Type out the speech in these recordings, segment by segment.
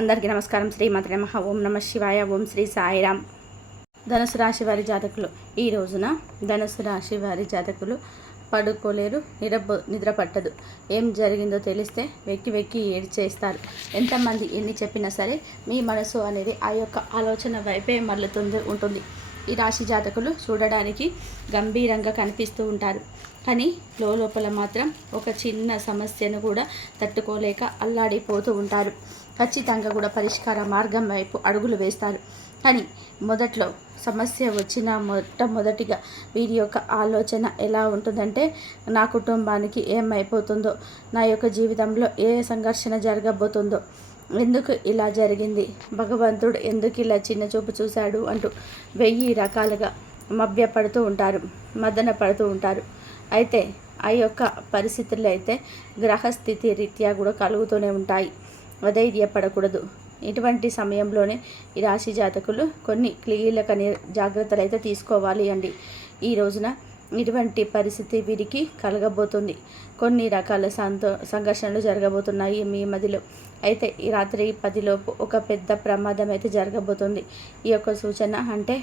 అందరికీ నమస్కారం. శ్రీమాత్రే నమః. ఓం నమ శివాయ. ఓం శ్రీ సాయిరామ్. ధనుసు రాశి వారి జాతకులు ఈ రోజున ధనుసు రాశి వారి జాతకులు పడుకోలేరు, నిద్ర పట్టదు. ఏం జరిగిందో తెలిస్తే వెక్కి ఏడ్చేస్తారు. ఎంతమంది ఎన్ని చెప్పినా సరే మీ మనసు అనేది ఆ యొక్క ఆలోచన వైపే ఉంటుంది. ఈ రాశి జాతకులు చూడడానికి గంభీరంగా కనిపిస్తూ ఉంటారు, కానీ లోపల మాత్రం ఒక చిన్న సమస్యను కూడా తట్టుకోలేక అల్లాడిపోతూ ఉంటారు. ఖచ్చితంగా కూడా పరిష్కార మార్గం వైపు అడుగులు వేస్తారు. కానీ మొదట్లో సమస్య వచ్చిన మొట్టమొదటిగా వీరి యొక్క ఆలోచన ఎలా ఉంటుందంటే, నా కుటుంబానికి ఏమైపోతుందో, నా యొక్క జీవితంలో ఏ సంఘర్షణ జరగబోతుందో, ఎందుకు ఇలా జరిగింది, భగవంతుడు ఎందుకు ఇలా చిన్న చూపు చూశాడు అంటూ 1000 రకాలుగా మభ్యపడుతూ ఉంటారు, మదన పడుతూ ఉంటారు. అయితే ఆ యొక్క పరిస్థితుల్లో అయితే గ్రహస్థితి రీత్యా కూడా కలుగుతూనే ఉంటాయి. అధైర్యపడకూడదు. ఇటువంటి సమయంలోనే ఈ రాశి జాతకులు కొన్ని కీలక జాగ్రత్తలు అయితే తీసుకోవాలి అండి. ఈ రోజున ఇటువంటి పరిస్థితి వీరికి కలగబోతుంది. కొన్ని రకాల సంఘర్షణలు జరగబోతున్నాయి మీ మధ్యలో. అయితే ఈ రాత్రి 10 లోపు ఒక పెద్ద ప్రమాదం అయితే జరగబోతుంది. ఈ యొక్క సూచన అంటే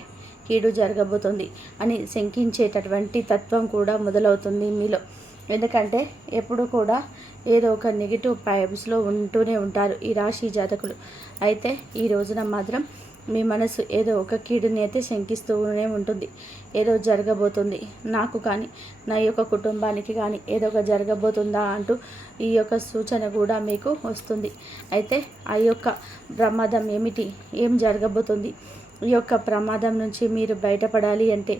కీడు జరగబోతుంది అని శంకించేటటువంటి తత్వం కూడా మొదలవుతుంది మీలో. ఎందుకంటే ఎప్పుడు కూడా ఏదో ఒక నెగిటివ్ వైబ్స్లో ఉంటూనే ఉంటారు ఈ రాశి జాతకులు. అయితే ఈ రోజున మాత్రం మీ మనసు ఏదో ఒక కీడుని అయితే శంకిస్తూనే ఉంటుంది. ఏదో జరగబోతుంది నాకు కానీ, నా యొక్క కుటుంబానికి కానీ ఏదో ఒక జరగబోతుందా అంటూ ఈ యొక్క సూచన కూడా మీకు వస్తుంది. అయితే ఆ యొక్క ప్రమాదం ఏమిటి, ఏం జరగబోతుంది, ఈ యొక్క ప్రమాదం నుంచి మీరు బయటపడాలి అంటే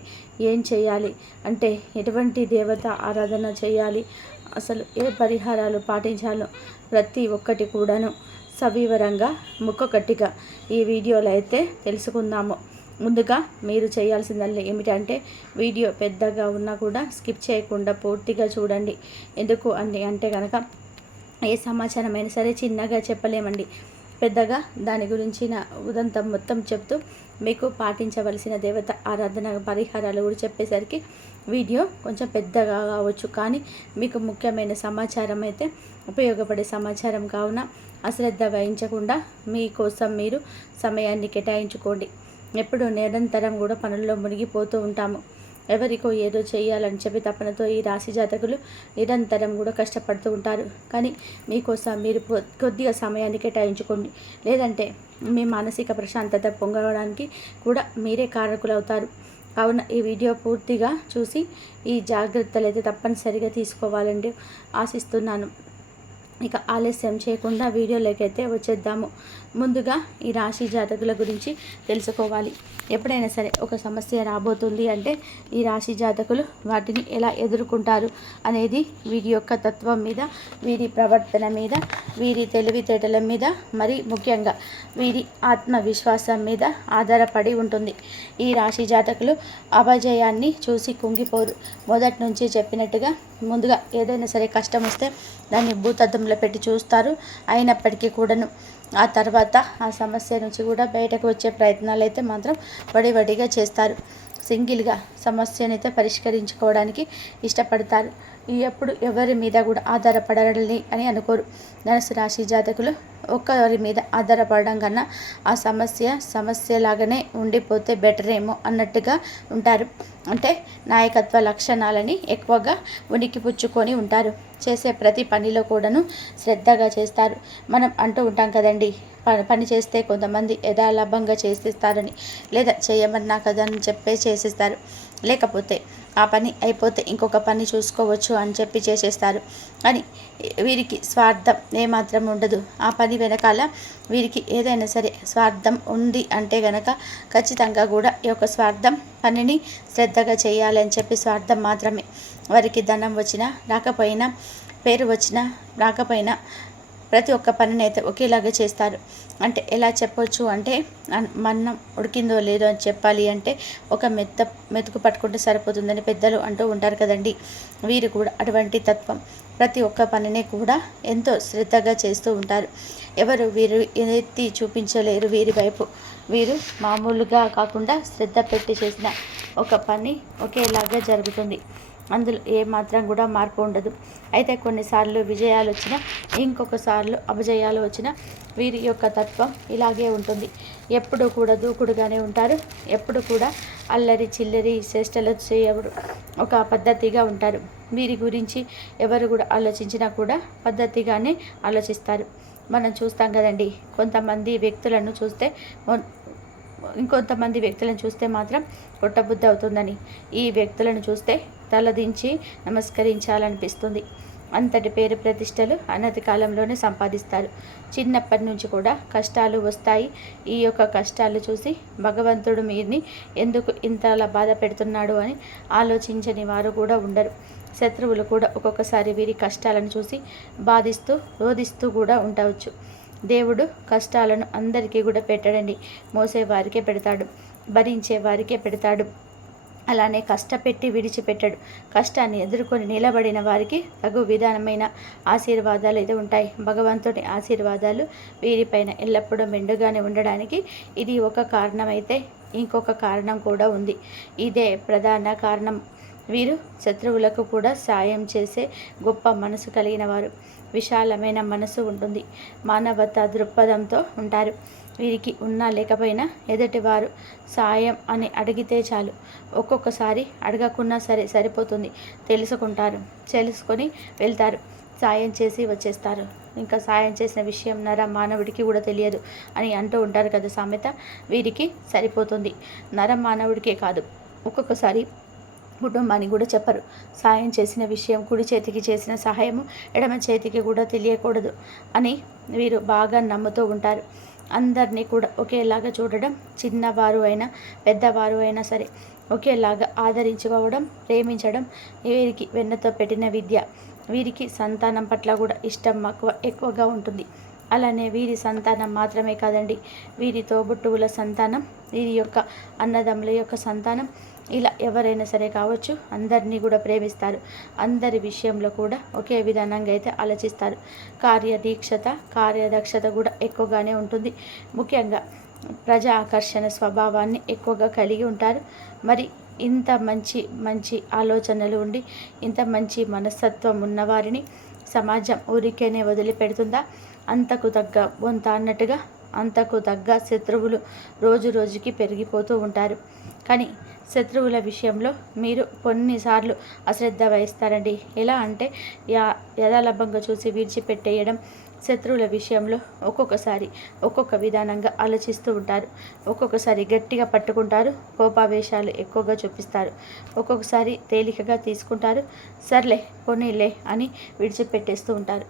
ఏం చేయాలి, అంటే ఎటువంటి దేవత ఆరాధన చేయాలి, అసలు ఏ పరిహారాలు పాటించాలో ప్రతి ఒక్కటి కూడాను సవివరంగా ముక్కొక్కటిగా ఈ వీడియోలో అయితే తెలుసుకుందాము. ముందుగా మీరు చేయాల్సిందల్లా ఏమిటంటే, వీడియో పెద్దగా ఉన్నా కూడా స్కిప్ చేయకుండా పూర్తిగా చూడండి. ఎందుకు అంటే కనుక ఏ సమాచారమైనా సరే చిన్నగా చెప్పలేమండి. పెద్దగా దాని గురించిన ఉదంతం మొత్తం చెప్తూ మీకు పాటించవలసిన దేవత ఆరాధన పరిహారాలు కూడా చెప్పేసరికి వీడియో కొంచెం పెద్దగా కావచ్చు, కానీ మీకు ముఖ్యమైన సమాచారం అయితే ఉపయోగపడే సమాచారం కావున అశ్రద్ధ వహించకుండా మీకోసం మీరు సమయాన్ని కేటాయించుకోండి. ఎప్పుడు నిరంతరం కూడా పనుల్లో మునిగిపోతూ ఉంటాము. ఎవరికో ఏదో చేయాలని చెప్పి తపనతో ఈ రాశి జాతకులు నిరంతరం కూడా కష్టపడుతూ ఉంటారు. కానీ మీకోసం మీరు కొద్దిగా సమయాన్ని కేటాయించుకోండి. లేదంటే మీ మానసిక ప్రశాంతత పొందడానికి కూడా మీరే కారకులు అవుతారు. కావున ఈ వీడియో పూర్తిగా చూసి ఈ జాగ్రత్తలు అయితే తప్పనిసరిగా తీసుకోవాలని ఆశిస్తున్నాను. ఇక ఆలస్యం చేయకుండా వీడియోలోకైతే వచ్చేద్దాము. ముందుగా ఈ రాశి జాతకుల గురించి తెలుసుకోవాలి. ఎప్పుడైనా సరే ఒక సమస్య రాబోతుంది అంటే ఈ రాశి జాతకులు వాటిని ఎలా ఎదుర్కొంటారు అనేది వీరి యొక్క తత్వం మీద, వీరి ప్రవర్తన మీద, వీరి తెలివితేటల మీద, మరి ముఖ్యంగా వీరి ఆత్మవిశ్వాసం మీద ఆధారపడి ఉంటుంది. ఈ రాశి జాతకులు అపజయాన్ని చూసి కుంగిపోరు. మొదటి నుంచి చెప్పినట్టుగా ముందుగా ఏదైనా సరే కష్టం వస్తే దాన్ని భూతద్దంలో పెట్టి చూస్తారు. అయినప్పటికీ కూడాను ఆ తర్వాత ఆ సమస్య నుంచి కూడా బయటకు వచ్చే ప్రయత్నాలు అయితే మాత్రం వడివడిగా చేస్తారు. సింగిల్గా సమస్యనైతే పరిష్కరించుకోవడానికి ఇష్టపడతారు. ఎప్పుడు ఎవరి మీద కూడా ఆధారపడాలి అని అనుకోరు. ధనుసు రాశి జాతకులు ఒక్కరి మీద ఆధారపడడం కన్నా ఆ సమస్యలాగానే ఉండిపోతే బెటర్ ఏమో అన్నట్టుగా ఉంటారు. అంటే నాయకత్వ లక్షణాలని ఎక్కువగా ఉనికి పుచ్చుకొని ఉంటారు. చేసే ప్రతి పనిలో కూడాను శ్రద్ధగా చేస్తారు. మనం అంటూ ఉంటాం కదండి, పని చేస్తే కొంతమంది యథాలాభంగా చేసేస్తారని, లేదా చేయమన్నా కదా అని చెప్పి చేసేస్తారు. లేకపోతే ఆ పని అయిపోతే ఇంకొక పని చూసుకోవచ్చు అని చెప్పి చేసేస్తారు. కానీ వీరికి స్వార్థం ఏమాత్రం ఉండదు. ఆ పని వెనకాల వీరికి ఏదైనా సరే స్వార్థం ఉంది అంటే గనక ఖచ్చితంగా కూడా ఈ యొక్క స్వార్థం పనిని శ్రద్ధగా చేయాలని చెప్పి స్వార్థం మాత్రమే. వారికి ధనం వచ్చినా రాకపోయినా, పేరు వచ్చినా రాకపోయినా ప్రతి ఒక్క పనిని అయితే ఒకేలాగా చేస్తారు. అంటే ఎలా చెప్పొచ్చు అంటే, మన్నం ఉడికిందో లేదో అని చెప్పాలి అంటే ఒక మెతుకు పట్టుకుంటే సరిపోతుందని పెద్దలు అంటూ ఉంటారు కదండి. వీరు కూడా అటువంటి తత్వం. ప్రతి ఒక్క పనిని కూడా ఎంతో శ్రద్ధగా చేస్తూ ఉంటారు. ఎవరు వీరు ఎత్తి చూపించలేరు వీరి వైపు. వీరు మామూలుగా కాకుండా శ్రద్ధ పెట్టి చేసిన ఒక పని ఒకేలాగా జరుగుతుంది. అందులో ఏమాత్రం కూడా మార్పు ఉండదు. అయితే కొన్నిసార్లు విజయాలు వచ్చినా, ఇంకొకసార్లు అపజయాలు వచ్చినా వీరి యొక్క తత్వం ఇలాగే ఉంటుంది. ఎప్పుడు కూడా దూకుడుగానే ఉంటారు. ఎప్పుడు కూడా అల్లరి చిల్లరి చేష్టలు చేయరు. ఒక పద్ధతిగా ఉంటారు. వీరి గురించి ఎవరు కూడా ఆలోచించినా కూడా పద్ధతిగానే ఆలోచిస్తారు. మనం చూస్తాం కదండి, కొంతమంది వ్యక్తులను చూస్తే ఇంకొంతమంది వ్యక్తులను చూస్తే మాత్రం కొట్టబుద్ధి అవుతుందని, ఈ వ్యక్తులను చూస్తే తలదించి నమస్కరించాలనిపిస్తుంది. అంతటి పేరు ప్రతిష్టలు అనతి కాలంలోనే సంపాదిస్తారు. చిన్నప్పటి నుంచి కూడా కష్టాలు వస్తాయి. ఈ యొక్క కష్టాలు చూసి భగవంతుడు మీరిని ఎందుకు ఇంతలా బాధ పెడుతున్నాడు అని ఆలోచించని వారు కూడా ఉండరు. శత్రువులు కూడా ఒక్కొక్కసారి వీరి కష్టాలను చూసి బాధిస్తూ రోధిస్తూ కూడా ఉండవచ్చు. దేవుడు కష్టాలను అందరికీ కూడా పెట్టడండి. మోసేవారికే పెడతాడు, భరించే వారికే పెడతాడు. అలానే కష్టపెట్టి విడిచిపెట్టాడు. కష్టాన్ని ఎదుర్కొని నిలబడిన వారికి తగు విధానమైన ఆశీర్వాదాలు అయితే ఉంటాయి. భగవంతుని ఆశీర్వాదాలు వీరిపైన ఎల్లప్పుడూ మెండుగానే ఉండడానికి ఇది ఒక కారణం. అయితే ఇంకొక కారణం కూడా ఉంది. ఇదే ప్రధాన కారణం. వీరు శత్రువులకు కూడా సాయం చేసే గొప్ప మనసు కలిగిన వారు. విశాలమైన మనసు ఉంటుంది. మానవతా దృక్పథంతో ఉంటారు. వీరికి ఉన్నా లేకపోయినా ఎదుటివారు సాయం అని అడిగితే చాలు. ఒక్కొక్కసారి అడగకున్నా సరే సరిపోతుంది. తెలుసుకొని వెళ్తారు. సాయం చేసి వచ్చేస్తారు. ఇంకా సాయం చేసిన విషయం మానవుడికి కూడా తెలియదు అని అంటూ ఉంటారు కదా సామెత. వీరికి సరిపోతుంది. మానవుడికే కాదు, ఒక్కొక్కసారి కుటుంబానికి కూడా చెప్పరు. సాయం చేసిన విషయం కుడి చేతికి చేసిన సహాయము ఎడమ చేతికి కూడా తెలియకూడదు అని వీరు బాగా నమ్ముతూ ఉంటారు. అందరినీ కూడా ఒకేలాగా చూడడం, చిన్నవారు అయినా పెద్దవారు అయినా సరే ఒకేలాగా ఆదరించుకోవడం, ప్రేమించడం వీరికి వెన్నతో పెట్టిన విద్య. వీరికి సంతానం పట్ల కూడా ఇష్టం ఎక్కువగా ఉంటుంది. అలానే వీరి సంతానం మాత్రమే కాదండి, వీరి తోబుట్టువుల సంతానం, వీరి యొక్క అన్నదమ్ముల యొక్క సంతానం, ఇలా ఎవరైనా సరే కావచ్చు, అందరినీ కూడా ప్రేమిస్తారు. అందరి విషయంలో కూడా ఒకే విధానంగా అయితే ఆలోచిస్తారు. కార్యదక్షత కూడా ఎక్కువగానే ఉంటుంది. ముఖ్యంగా ప్రజా ఆకర్షణ స్వభావాన్ని ఎక్కువగా కలిగి ఉంటారు. మరి ఇంత మంచి ఆలోచనలు ఉండి ఇంత మంచి మనస్తత్వం ఉన్నవారిని సమాజం ఊరికేనే వదిలిపెడుతుందా? అంతకు తగ్గ బొంత అన్నట్టుగా అంతకు తగ్గ శత్రువులు రోజు రోజుకి పెరిగిపోతూ ఉంటారు. కానీ శత్రువుల విషయంలో మీరు కొన్నిసార్లు అశ్రద్ధ వహిస్తారండి. ఎలా అంటే యథాలభంగా చూసి విడిచిపెట్టేయడం. శత్రువుల విషయంలో ఒక్కొక్కసారి ఒక్కొక్క విధానంగా ఆలోచిస్తూ ఉంటారు. ఒక్కొక్కసారి గట్టిగా పట్టుకుంటారు, కోపావేశాలు ఎక్కువగా చూపిస్తారు. ఒక్కొక్కసారి తేలికగా తీసుకుంటారు, సర్లే పోనీలే అని విడిచిపెట్టేస్తూ ఉంటారు.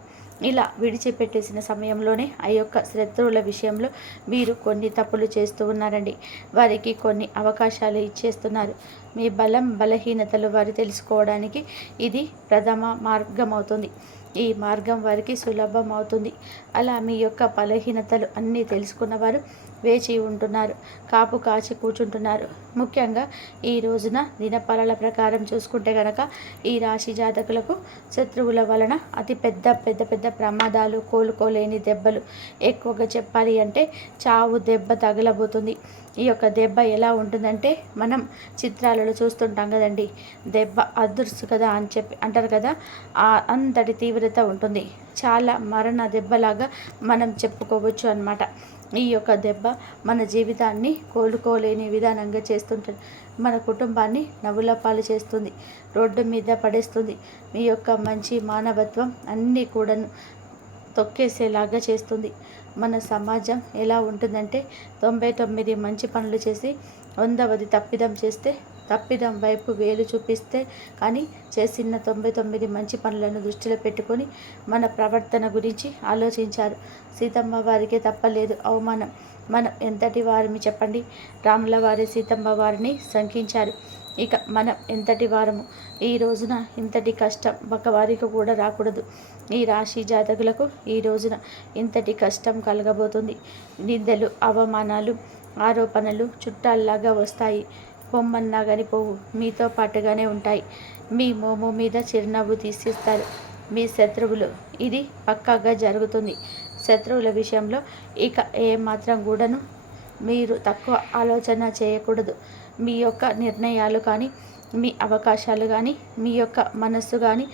ఇలా విడిచిపెట్టేసిన సమయంలోనే ఆ యొక్క శత్రువుల విషయంలో మీరు కొన్ని తప్పులు చేస్తూ ఉన్నారండి. వారికి కొన్ని అవకాశాలు ఇచ్చేస్తున్నారు. మీ బలహీనతలు వారు తెలుసుకోవడానికి ఇది ప్రథమ మార్గం అవుతుంది. ఈ మార్గం వారికి సులభం అవుతుంది. అలా మీ యొక్క బలహీనతలు అన్నీ తెలుసుకున్నవారు వేచి ఉంటున్నారు, కాపు కాచి కూర్చుంటున్నారు. ముఖ్యంగా ఈ రోజున దినఫలాల ప్రకారం చూసుకుంటే కనుక ఈ రాశి జాతకులకు శత్రువుల వలన అతి పెద్ద ప్రమాదాలు, కోలుకోలేని దెబ్బలు, ఎక్కువగా చెప్పాలి అంటే చావు దెబ్బ తగలబోతుంది. ఈ యొక్క దెబ్బ ఎలా ఉంటుందంటే మనం చిత్రాలలో చూస్తుంటాం కదండి, దెబ్బ అదుర్సు కదా అని చెప్పి అంటారు కదా, అంతటి తీవ్రత ఉంటుంది. చాలా మరణ దెబ్బలాగా మనం చెప్పుకోవచ్చు అన్నమాట. ఈ యొక్క దెబ్బ మన జీవితాన్ని కోలుకోలేని విధానంగా చేస్తుంటుంది. మన కుటుంబాన్ని నవ్వుల పాలు చేస్తుంది, రోడ్డు మీద పడేస్తుంది. మీ యొక్క మంచి మానవత్వం అన్నీ కూడా తొక్కేసేలాగా చేస్తుంది. మన సమాజం ఎలా ఉంటుందంటే 99 మంచి పనులు చేసి 100వది తప్పిదం చేస్తే, తప్పిదం వైపు వేలు చూపిస్తే కానీ చేసిన 99 మంచి పనులను దృష్టిలో పెట్టుకొని మన ప్రవర్తన గురించి ఆలోచించారు. సీతమ్మ వారికే తప్పలేదు అవమానం. మనం ఎంతటి వారిని చెప్పండి? రాముల వారి సీతమ్మ వారిని శంకించారు. ఇక మనం ఎంతటి వారము? ఈ రోజున ఇంతటి కష్టం ఒకవారికి కూడా రాకూడదు. ఈ రాశి జాతకులకు ఈ రోజున ఇంతటి కష్టం కలగబోతుంది. నిందలు, అవమానాలు, ఆరోపణలు చుట్టాల్లాగా వస్తాయి. పొమ్మన్నా కానీ పోవు, మీతో పాటుగానే ఉంటాయి. మీ మోము మీద చిరునవ్వు తీసిస్తారు మీ శత్రువులు. ఇది పక్కాగా జరుగుతుంది. శత్రువుల విషయంలో ఇక ఏమాత్రం కూడాను మీరు తక్కువ ఆలోచన చేయకూడదు. మీ యొక్క నిర్ణయాలు కానీ మీ అవకాశాలు కానీ మీ యొక్క మనస్సు కానీ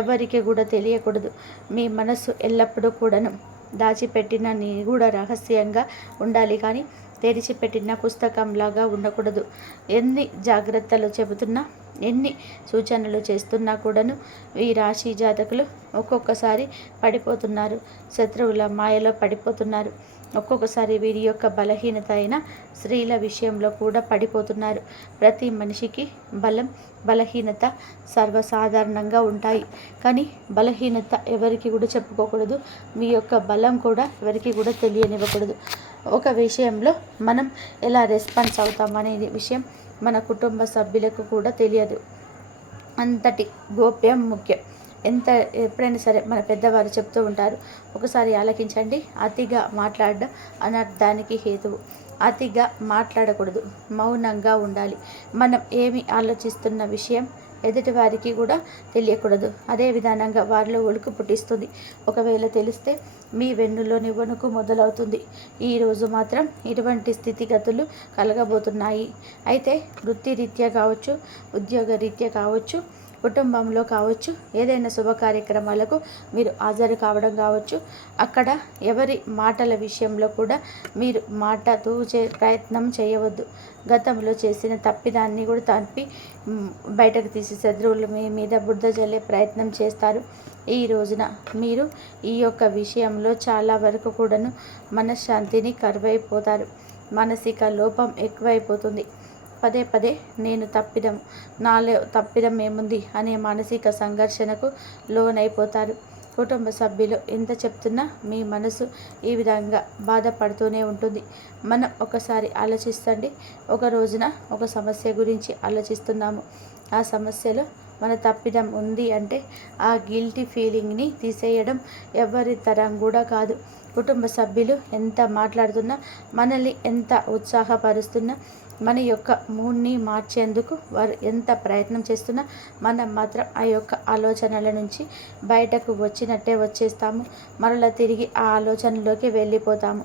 ఎవరికి కూడా తెలియకూడదు. మీ మనస్సు ఎల్లప్పుడూ కూడాను దాచిపెట్టిన నిగూఢ రహస్యంగా ఉండాలి కానీ తెరిచిపెట్టిన పుస్తకంలాగా ఉండకూడదు. ఎన్ని జాగ్రత్తలు చెబుతున్నా, ఎన్ని సూచనలు చేస్తున్నా కూడాను ఈ రాశి జాతకులు ఒక్కొక్కసారి పడిపోతున్నారు. శత్రువుల మాయలో పడిపోతున్నారు. ఒక్కొక్కసారి వీరి యొక్క బలహీనత అయిన స్త్రీల విషయంలో కూడా పడిపోతున్నారు. ప్రతి మనిషికి బలం, బలహీనత సర్వసాధారణంగా ఉంటాయి. కానీ బలహీనత ఎవరికి కూడా చెప్పుకోకూడదు. మీ యొక్క బలం కూడా ఎవరికి కూడా తెలియనివ్వకూడదు. ఒక విషయంలో మనం ఎలా రెస్పాన్స్ అవుతామనే విషయం మన కుటుంబ సభ్యులకు కూడా తెలియదు. అంతటి గోప్యం ముఖ్యం. ఎప్పుడైనా సరే మన పెద్దవారు చెప్తూ ఉంటారు, ఒకసారి ఆలకించండి. అతిగా మాట్లాడడం అనర్థానికి హేతువు. అతిగా మాట్లాడకూడదు, మౌనంగా ఉండాలి. మనం ఏమి ఆలోచిస్తున్న విషయం ఎదుటి వారికి కూడా తెలియకూడదు. అదే విధానంగా వారిలో వణుకు పుట్టిస్తుంది. ఒకవేళ తెలిస్తే మీ వెన్నులోని వణుకు మొదలవుతుంది. ఈరోజు మాత్రం ఇటువంటి స్థితిగతులు కలగబోతున్నాయి. అయితే వృత్తిరీత్యా కావచ్చు, ఉద్యోగ రీత్యా కావచ్చు, కుటుంబంలో కావచ్చు, ఏదైనా శుభ కార్యక్రమాలకు మీరు హాజరు కావడం కావచ్చు, అక్కడ ఎవరి మాటల విషయంలో కూడా మీరు మాట తూచే ప్రయత్నం చేయవద్దు. గతంలో చేసిన తప్పిదాన్ని కూడా తప్పి బయటకు తీసి శత్రువులు మీ మీద బురద జల్లే ప్రయత్నం చేస్తారు. ఈ రోజున మీరు ఈ యొక్క విషయంలో చాలా వరకు కూడాను మనశ్శాంతిని కరువైపోతారు. మానసిక లోపం ఎక్కువైపోతుంది. పదే పదే నేను నాలో తప్పిదం ఏముంది అనే మానసిక సంఘర్షణకు లోనైపోతారు. కుటుంబ సభ్యులు ఎంత చెప్తున్నా మీ మనసు ఈ విధంగా బాధపడుతూనే ఉంటుంది. మనం ఒకసారి ఆలోచిస్తండి. ఒక రోజున ఒక సమస్య గురించి ఆలోచిస్తున్నాము. ఆ సమస్యలో మన తప్పిదం ఉంది అంటే ఆ గిల్టీ ఫీలింగ్ని తీసేయడం ఎవరి తరం కూడా కాదు. కుటుంబ సభ్యులు ఎంత మాట్లాడుతున్నా, మనల్ని ఎంత ఉత్సాహపరుస్తున్నా, మన యొక్క మూడ్ని మార్చేందుకు వారు ఎంత ప్రయత్నం చేస్తున్నా మనం మాత్రం ఆ యొక్క ఆలోచనల నుంచి బయటకు వచ్చినట్టే వచ్చేస్తాము. మరలా తిరిగి ఆ ఆలోచనలోకి వెళ్ళిపోతాము.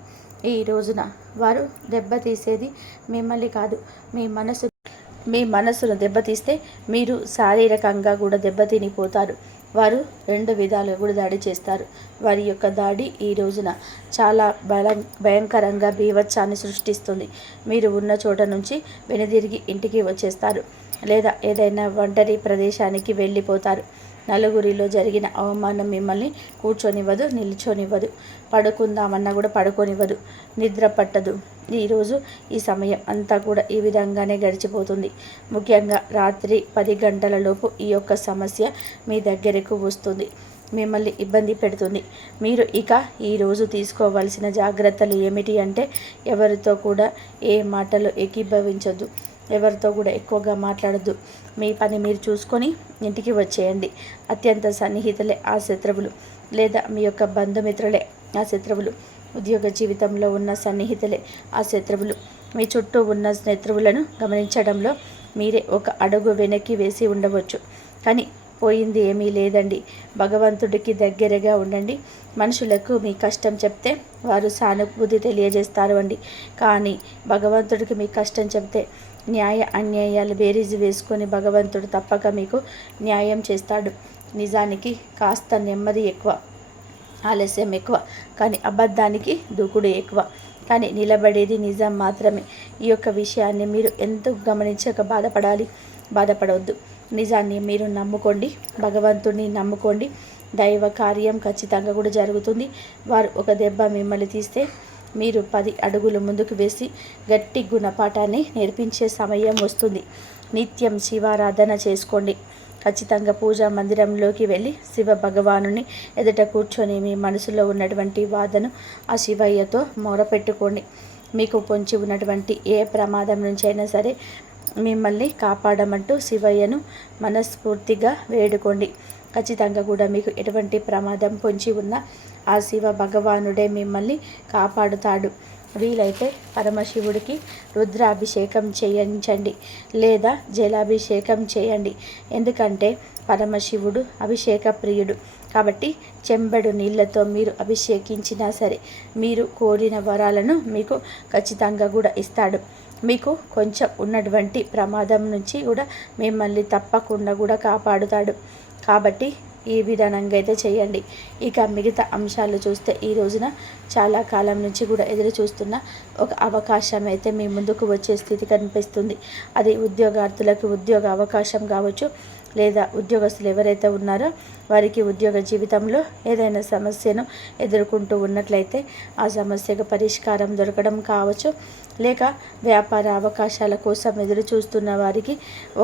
ఈ రోజున వారు దెబ్బతీసేది మిమ్మల్ని కాదు, మీ మనసును దెబ్బతీస్తే మీరు శారీరకంగా కూడా దెబ్బతినిపోతారు. వారు 2 విధాలుగా కూడా దాడి చేస్తారు. వారి యొక్క దాడి ఈ రోజున చాలా భయంకరంగా బీభత్సాన్ని సృష్టిస్తుంది. మీరు ఉన్న చోట నుంచి వెనుదిరిగి ఇంటికి వచ్చేస్తారు, లేదా ఏదైనా ఒంటరి ప్రదేశానికి వెళ్ళిపోతారు. నలుగురిలో జరిగిన అవమానం మిమ్మల్ని కూర్చొనివ్వదు, నిల్చొనివ్వదు, పడుకుందామన్నా కూడా పడుకోనివ్వదు, నిద్ర పట్టదు. ఈరోజు ఈ సమయం అంతా కూడా ఈ విధంగానే గడిచిపోతుంది. ముఖ్యంగా రాత్రి 10 గంటల లోపు ఈ యొక్క సమస్య మీ దగ్గరకు వస్తుంది, మిమ్మల్ని ఇబ్బంది పెడుతుంది. మీరు ఇక ఈరోజు తీసుకోవాల్సిన జాగ్రత్తలు ఏమిటి అంటే, ఎవరితో కూడా ఏ మాటలు ఏకీభవించొద్దు, ఎవరితో కూడా ఎక్కువగా మాట్లాడద్దు. మీ పని మీరు చూసుకొని ఇంటికి వచ్చేయండి. అత్యంత సన్నిహితులే ఆ శత్రువులు, లేదా మీ యొక్క బంధుమిత్రులే ఆ శత్రువులు. ఉద్యోగ జీవితంలో ఉన్న సన్నిహితులే ఆ శత్రువులు. మీ చుట్టూ ఉన్న శత్రువులను గమనించడంలో మీరే ఒక అడుగు వెనక్కి వేసి ఉండవచ్చు. కానీ పోయింది ఏమీ లేదండి. భగవంతుడికి దగ్గరగా ఉండండి. మనుషులకు మీ కష్టం చెప్తే వారు సానుభూతి తెలియజేస్తారు అండి. కానీ భగవంతుడికి మీ కష్టం చెప్తే న్యాయ అన్యాయాలు బేరీజు వేసుకొని భగవంతుడు తప్పక మీకు న్యాయం చేస్తాడు. నిజానికి కాస్త నెమ్మది ఎక్కువ, ఆలస్యం ఎక్కువ, కానీ అబద్ధానికి దూకుడు ఎక్కువ. కానీ నిలబడేది నిజం మాత్రమే. ఈ యొక్క విషయాన్ని మీరు ఎందుకు గమనించక బాధపడవద్దు. నిజాన్ని మీరు నమ్ముకోండి, భగవంతుడిని నమ్ముకోండి. దైవ కార్యం ఖచ్చితంగా కూడా జరుగుతుంది. వారు ఒక దెబ్బ మిమ్మల్ని తీస్తే మీరు 10 అడుగులు ముందుకు వేసి గట్టి గుణపాఠాన్ని నేర్పించే సమయం వస్తుంది. నిత్యం శివారాధన చేసుకోండి. ఖచ్చితంగా పూజా మందిరంలోకి వెళ్ళి శివ భగవానుని ఎదుట కూర్చొని మీ మనసులో ఉన్నటువంటి బాధను ఆ శివయ్యతో మొరపెట్టుకోండి. మీకు పొంచి ఉన్నటువంటి ఏ ప్రమాదం నుంచి అయినా సరే మిమ్మల్ని కాపాడమంటూ శివయ్యను మనస్ఫూర్తిగా వేడుకోండి. ఖచ్చితంగా కూడా మీకు ఎటువంటి ప్రమాదం పొంచి ఉన్నా ఆ శివ భగవానుడే మిమ్మల్ని కాపాడుతాడు. వీలైతే పరమశివుడికి రుద్రాభిషేకం చేయించండి, లేదా జలాభిషేకం చేయండి. ఎందుకంటే పరమశివుడు అభిషేక ప్రియుడు. కాబట్టి చెంబెడు నీళ్లతో మీరు అభిషేకించినా సరే మీరు కోరిన వరాలను మీకు ఖచ్చితంగా కూడా ఇస్తాడు. మీకు కొంచెం ఉన్నటువంటి ప్రమాదం నుంచి కూడా మిమ్మల్ని తప్పకుండా కూడా కాపాడుతాడు. కాబట్టి ఈ విధానంగా అయితే చేయండి. ఇక మిగతా అంశాలు చూస్తే ఈ రోజున చాలా కాలం నుంచి కూడా ఎదురు చూస్తున్న ఒక అవకాశం అయితే మీ ముందుకు వచ్చే స్థితి కనిపిస్తుంది. అది ఉద్యోగార్థులకు ఉద్యోగ అవకాశం కావచ్చు, లేదా ఉద్యోగస్తులు ఎవరైతే ఉన్నారో వారికి ఉద్యోగ జీవితంలో ఏదైనా సమస్యను ఎదుర్కొంటూ ఉన్నట్లయితే ఆ సమస్యకు పరిష్కారం దొరకడం కావచ్చు, లేక వ్యాపార అవకాశాల కోసం ఎదురు చూస్తున్న వారికి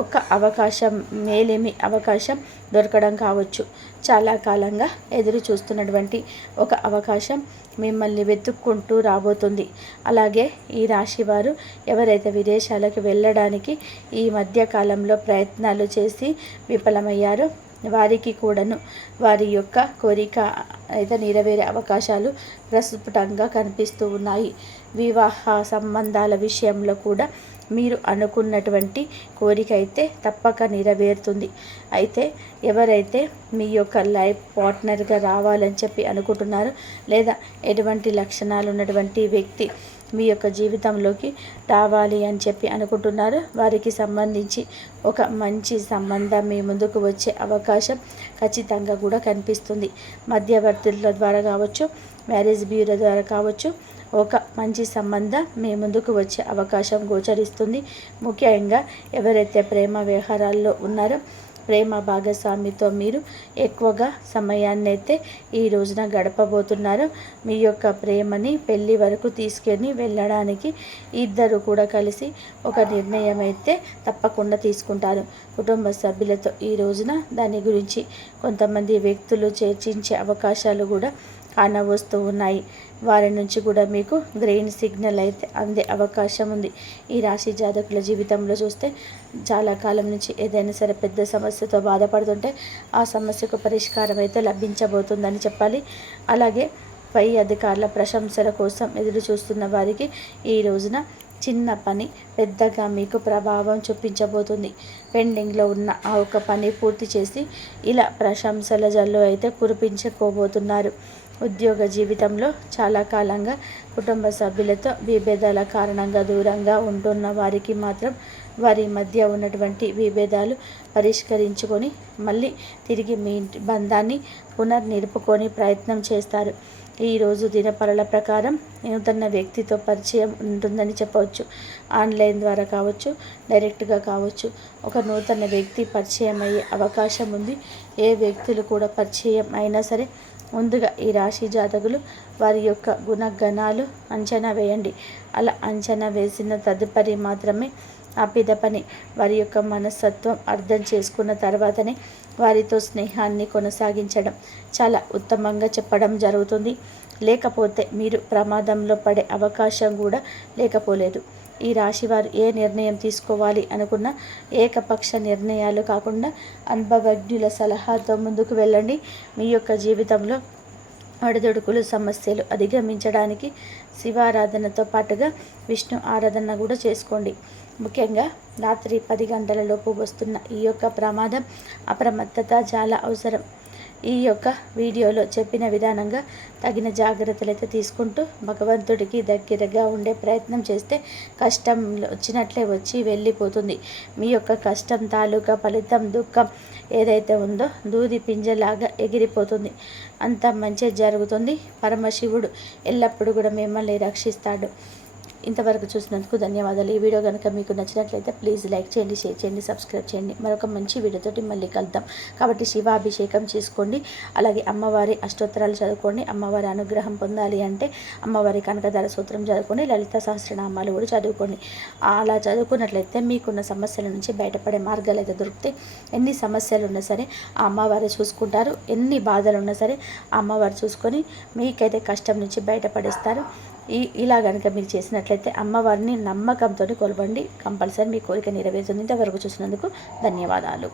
ఒక అవకాశం, మేలేమి అవకాశం దొరకడం కావచ్చు. చాలా కాలంగా ఎదురు చూస్తున్నటువంటి ఒక అవకాశం మిమ్మల్ని వెతుక్కుంటూ రాబోతుంది. అలాగే ఈ రాశి వారు ఎవరైతే విదేశాలకు వెళ్ళడానికి ఈ మధ్య కాలంలో ప్రయత్నాలు చేసి విఫలమయ్యారో వారికి కూడాను వారి యొక్క కోరిక అయితే నెరవేరే అవకాశాలు ప్రస్ఫుటంగా కనిపిస్తూ ఉన్నాయి. వివాహ సంబంధాల విషయంలో కూడా మీరు అనుకున్నటువంటి కోరిక అయితే తప్పక నెరవేరుతుంది. అయితే ఎవరైతే మీ యొక్క లైఫ్ పార్ట్నర్గా రావాలని చెప్పి అనుకుంటున్నారో, లేదా ఎటువంటి లక్షణాలు ఉన్నటువంటి వ్యక్తి మీ యొక్క జీవితంలోకి రావాలి అని చెప్పి అనుకుంటున్నారు, వారికి సంబంధించి ఒక మంచి సంబంధం మీ ముందుకు వచ్చే అవకాశం ఖచ్చితంగా కూడా కనిపిస్తుంది. మధ్యవర్తుల ద్వారా కావచ్చు, మ్యారేజ్ బ్యూరో ద్వారా కావచ్చు, ఒక మంచి సంబంధం మీ ముందుకు వచ్చే అవకాశం గోచరిస్తుంది. ముఖ్యంగా ఎవరైతే ప్రేమ వ్యవహారాల్లో ఉన్నారో, ప్రేమ భాగస్వామితో మీరు ఎక్కువగా సమయాన్ని అయితే ఈ రోజున గడపబోతున్నారు. మీ యొక్క ప్రేమని పెళ్ళి వరకు తీసుకొని వెళ్ళడానికి ఇద్దరు కూడా కలిసి ఒక నిర్ణయం అయితే తప్పకుండా తీసుకుంటారు. కుటుంబ సభ్యులతో ఈ రోజున దాని గురించి కొంతమంది వ్యక్తులు చర్చించే అవకాశాలు కూడా కానవస్తూ ఉన్నాయి. వారి నుంచి కూడా మీకు గ్రీన్ సిగ్నల్ అయితే అందే అవకాశం ఉంది. ఈ రాశి జాతకుల జీవితంలో చూస్తే చాలా కాలం నుంచి ఏదైనా సరే పెద్ద సమస్యతో బాధపడుతుంటే ఆ సమస్యకు పరిష్కారం అయితే లభించబోతుందని చెప్పాలి. అలాగే పై అధికారుల ప్రశంసల కోసం ఎదురు చూస్తున్న వారికి ఈ రోజున చిన్న పని పెద్దగా మీకు ప్రభావం చూపించబోతుంది. పెండింగ్లో ఉన్న ఆ ఒక పని పూర్తి చేసి ఇలా ప్రశంసల జల్లు అయితే కురిపించుకోబోతున్నారు. ఉద్యోగ జీవితంలో చాలా కాలంగా కుటుంబ సభ్యులతో విభేదాల కారణంగా దూరంగా ఉంటున్న వారికి మాత్రం వారి మధ్య ఉన్నటువంటి విభేదాలు పరిష్కరించుకొని మళ్ళీ తిరిగి మీ బంధాన్ని పునర్నిలుపుకొని ప్రయత్నం చేస్తారు. ఈరోజు దినపరల ప్రకారం నూతన వ్యక్తితో పరిచయం ఉంటుందని చెప్పవచ్చు. ఆన్లైన్ ద్వారా కావచ్చు, డైరెక్ట్గా కావచ్చు, ఒక నూతన వ్యక్తి పరిచయం అయ్యే అవకాశం ఉంది. ఏ వ్యక్తులు కూడా పరిచయం అయినా సరే ముందుగా ఈ రాశి జాతకులు వారి యొక్క గుణగణాలు అంచనా వేయండి. అలా అంచనా వేసిన తదుపరి మాత్రమే ఆ పిదపని వారి యొక్క మనస్తత్వం అర్థం చేసుకున్న తర్వాతనే వారితో స్నేహాన్ని కొనసాగించడం చాలా ఉత్తమంగా చెప్పడం జరుగుతుంది. లేకపోతే మీరు ప్రమాదంలో పడే అవకాశం కూడా లేకపోలేదు. ఈ రాశివారు ఏ నిర్ణయం తీసుకోవాలి అనుకున్నా ఏకపక్ష నిర్ణయాలు కాకుండా అనుభవజ్ఞుల సలహాతో ముందుకు వెళ్ళండి. మీ యొక్క జీవితంలో ఒడిదుడుకులు సమస్యలు అధిగమించడానికి శివారాధనతో పాటుగా విష్ణు ఆరాధన కూడా చేసుకోండి. ముఖ్యంగా రాత్రి 10 గంటల లోపు వస్తున్న ఈ యొక్క ప్రమాదం అప్రమత్తత చాలా అవసరం. ఈ యొక్క వీడియోలో చెప్పిన విధానంగా తగిన జాగ్రత్తలు అయితే తీసుకుంటూ భగవంతుడికి దగ్గరగా ఉండే ప్రయత్నం చేస్తే కష్టం వచ్చినట్లే వచ్చి వెళ్ళిపోతుంది. మీ యొక్క కష్టం తాలూకా ఫలితం దుఃఖం ఏదైతే ఉందో దూది పింజలాగా ఎగిరిపోతుంది. అంత మంచి జరుగుతుంది. పరమశివుడు ఎల్లప్పుడూ కూడా మిమ్మల్ని రక్షిస్తాడు. ఇంతవరకు చూసినందుకు ధన్యవాదాలు. ఈ వీడియో కనుక మీకు నచ్చినట్లయితే ప్లీజ్ లైక్ చేయండి, షేర్ చేయండి, సబ్స్క్రైబ్ చేయండి. మరొక మంచి వీడియోతోటి మళ్ళీ కలుద్దాం. కాబట్టి శివాభిషేకం చేసుకోండి. అలాగే అమ్మవారి అష్టోత్తరాలు చదువుకోండి. అమ్మవారి అనుగ్రహం పొందాలి అంటే అమ్మవారి కనకదార సూత్రం చదువుకోండి. లలిత సహస్రనామాలు కూడా చదువుకోండి. అలా చదువుకున్నట్లయితే మీకున్న సమస్యల నుంచి బయటపడే మార్గాలు అయితే దొరుకుతాయి. ఎన్ని సమస్యలు ఉన్నా సరే ఆ అమ్మవారు చూసుకుంటారు. ఎన్ని బాధలు ఉన్నా సరే ఆ అమ్మవారు చూసుకొని మీకైతే కష్టం నుంచి బయటపడేస్తారు. ఇలా కనుక మీరు చేసినట్లయితే అమ్మవారిని నమ్మకంతో కొలవండి. కంపల్సరీ మీ కోరిక నెరవేరుతుంది. ఇంతవరకు చూసినందుకు ధన్యవాదాలు.